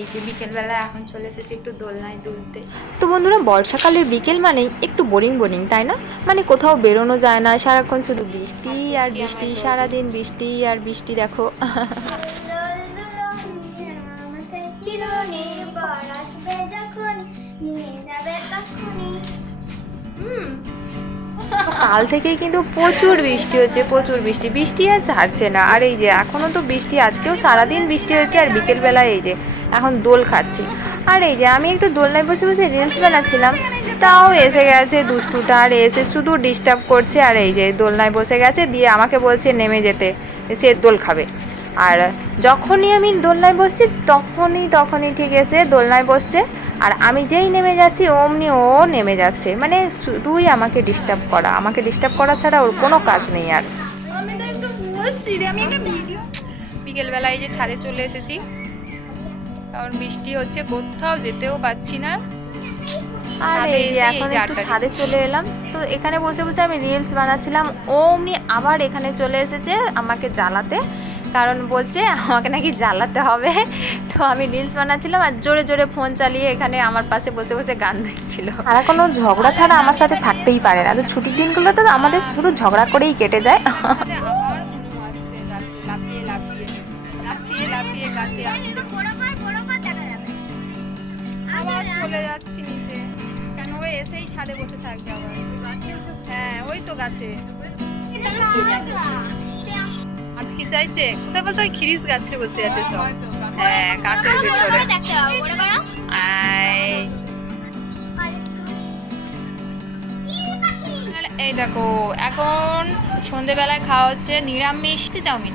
এই যে বিকেলবেলা এখন চলে এসেছি একটু দোলনায় দুলতে। তো বন্ধুরা বর্ষাকালের বিকেল মানেই একটু বোরিং বোরিং তাই না? মানে কোথাও বেরোনো যায় না সারাক্ষণ শুধু বৃষ্টি আর বৃষ্টি সারাদিন বৃষ্টি আর বৃষ্টি দেখো। চিরুনি কাল থেকেই কিন্তু প্রচুর বৃষ্টি হচ্ছে, প্রচুর বৃষ্টি। বৃষ্টি আর ছাড়ছে না। আর এই যে এখনও তো বৃষ্টি, আজকেও সারাদিন বৃষ্টি হচ্ছে আর বিকেলবেলায় এই যে, এখন দোল খাচ্ছি। আর এই যে, আমি একটু দোলনায় বসে বসে রিলস বানাচ্ছিলাম, তাও এসে গেছে দুষ্টুটা, আর এসে শুধু ডিস্টার্ব করছে, আর এই যে, দোলনায় বসে গেছে, দিয়ে আমাকে বলছে, নেমে যেতে। সে দোল খাবে। আর যখনই আমি দোলনায় বসছি, তখনই তখনই ঠিক এসে দোলনায় বসছে। আর আমি যেই নেমে যাচ্ছি অমনি ও নেমে যাচ্ছে। মানে শুধুই আমাকে ডিস্টার্ব করা। আমাকে ডিস্টার্ব করা ছাড়া ওর কোনো কাজ নেই আর। আমি তো একটু বসছি রে আমি একটা ভিডিও বিকেলবেলা এই যে ছাদে চলে এসেছি। কারণ বৃষ্টি হচ্ছে কোথাও যেতেও পাচ্ছি না। আর এই যে এখন একটু ছাদে চলে এলাম। তো এখানে বসে বসে আমি রিলস বানাচ্ছিলাম। ও অমনি আবার এখানে চলে এসেছে আমাকে জ্বালাতে। কারণ বলছে আমাকে নাকি জ্বালাতে হবে। তো আমি রিলস বানাচ্ছিলাম আর জোরে জোরে ফোন চালিয়ে এখানে আমার পাশে বসে বসে গান দেখছিল। আর কোনো ঝগড়া ছাড়া আমার সাথে থাকতেই পারে না। তো ছুটির দিনগুলোতে তো আমাদের শুধু ঝগড়া করেই কেটে যায়। আবার চলে যাচ্ছি নিচে। কেন ও এসেই ছাদে বসে থাকবে আবার। হ্যাঁ ওই তো গাছে। চাইছে? কোথায় বলতো? খিরিস গাছে বসে আছে সব। হ্যাঁ গাছের ভিতরে। আয়। এই দেখো এখন সন্ধেবেলায় খাওয়া হচ্ছে নিরামিষ চাউমিন।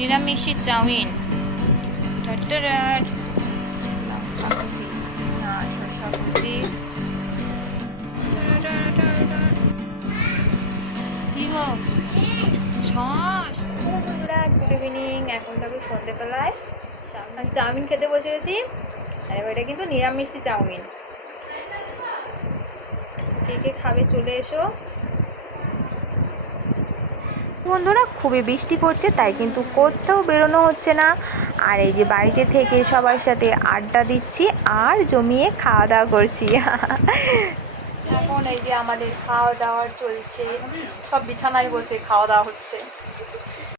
নিরামিষ চাউমিন। টাটারাট। গুড ইভিনিং এখন তবে সন্ধেবেলায়। আমি চাউমিন খেতে বসে গেছি। আর ওইটা কিন্তু নিরামিষ চাউমিন। কে কে খাবে চলে এসো। বন্ধুরা খুবই বৃষ্টি পড়ছে তাই কিন্তু কোথাও বেরোনো হচ্ছে না। আর এই যে বাড়িতে থেকে সবার সাথে আড্ডা দিচ্ছি আর জমিয়ে খাওয়া দাওয়া করছি। এখন এই যে আমাদের খাওয়া দাওয়া চলছে। সব বিছানায় বসে খাওয়া দাওয়া হচ্ছে।